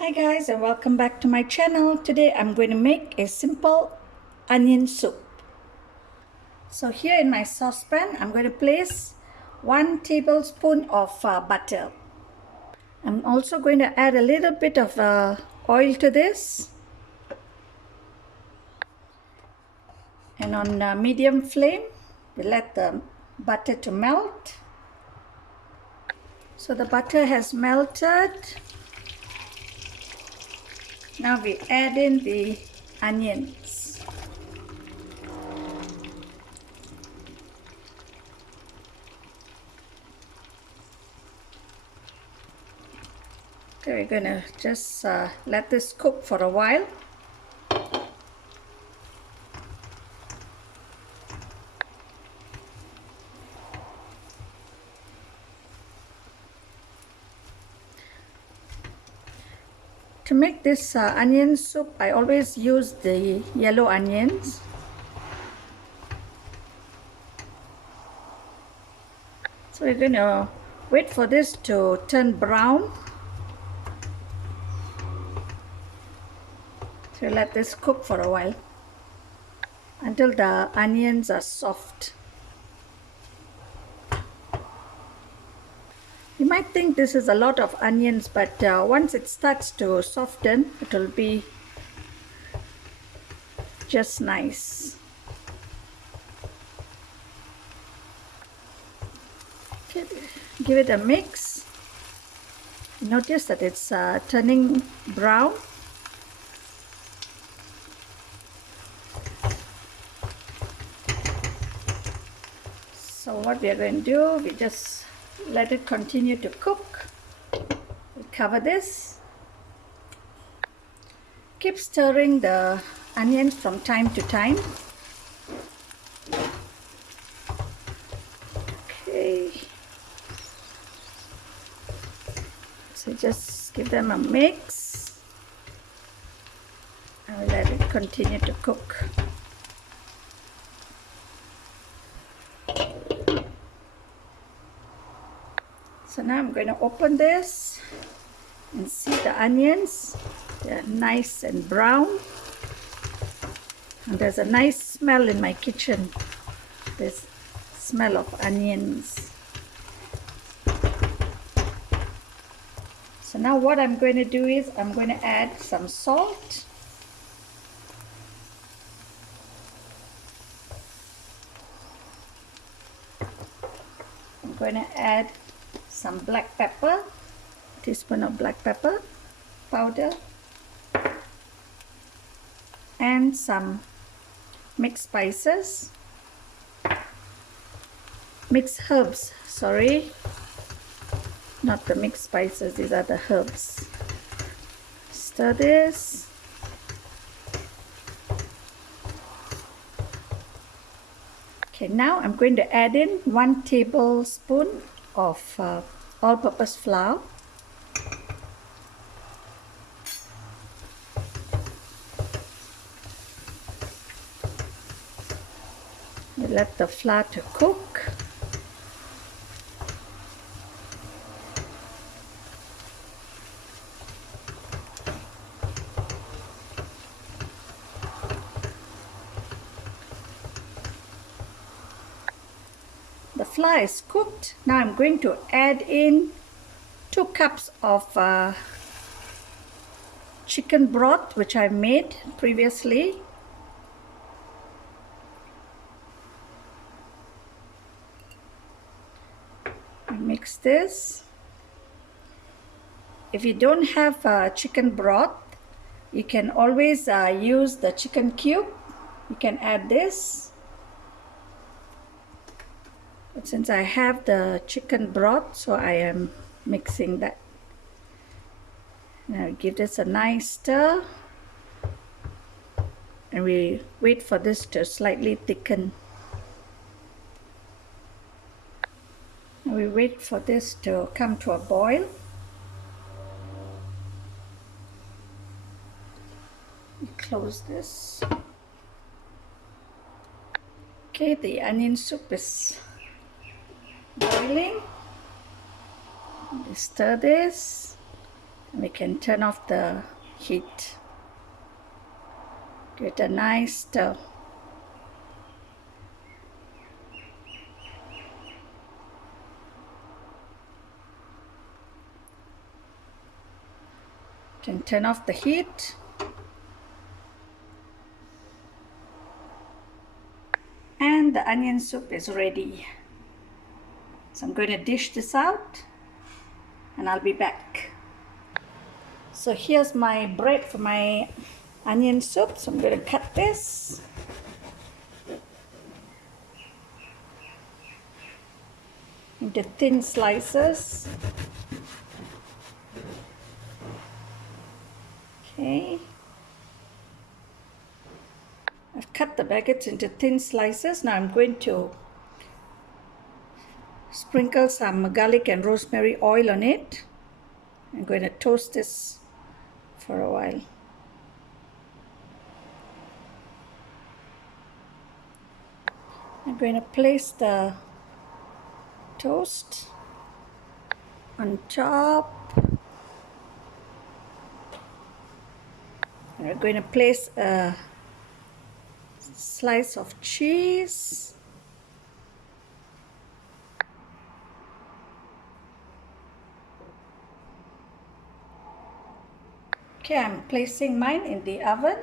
Hi guys, and welcome back to my channel. Today I'm going to make a simple onion soup. So here in my saucepan I'm going to place 1 tablespoon of butter. I'm also going to add a little bit of oil to this, and on medium flame we let the butter to melt. So the butter has melted. Now we add in the onions. Okay, we're gonna just let this cook for a while. To make this onion soup, I always use the yellow onions. So we're going to wait for this to turn brown. So let this cook for a while until the onions are soft. You might think this is a lot of onions, but once it starts to soften, it will be just nice. Okay, give it a mix. Notice that it's turning brown. So what we are going to do, we just let it continue to cook. We cover this. Keep stirring the onions from time to time. Okay. So just give them a mix. And we'll let it continue to cook. So now I'm going to open this and see the onions. They're nice and brown. And there's a nice smell in my kitchen. This smell of onions. So now what I'm going to do is I'm going to add some salt. I'm going to add some black pepper, a teaspoon of black pepper powder, and some mixed spices, mixed herbs, sorry, not the mixed spices, these are the herbs. Stir this. Okay, now I'm going to add in 1 tablespoon of all-purpose flour. We let the flour to cook. The flour is cooked. Now I'm going to add in 2 cups of chicken broth, which I made previously. Mix this. If you don't have chicken broth, you can always use the chicken cube. You can add this. But since I have the chicken broth, so I am mixing that. Now give this a nice stir. And we wait for this to slightly thicken. And we wait for this to come to a boil. We close this. Okay, the onion soup is boiling. We stir this. We can turn off the heat. Give it a nice stir. Can turn off the heat. And the onion soup is ready. So I'm going to dish this out and I'll be back. So here's my bread for my onion soup. So I'm going to cut this. Into thin slices. Okay. I've cut the baguettes into thin slices. Now I'm going to sprinkle some garlic and rosemary oil on it. I'm going to toast this for a while. I'm going to place the toast on top. And we're going to place a slice of cheese. Okay, I'm placing mine in the oven.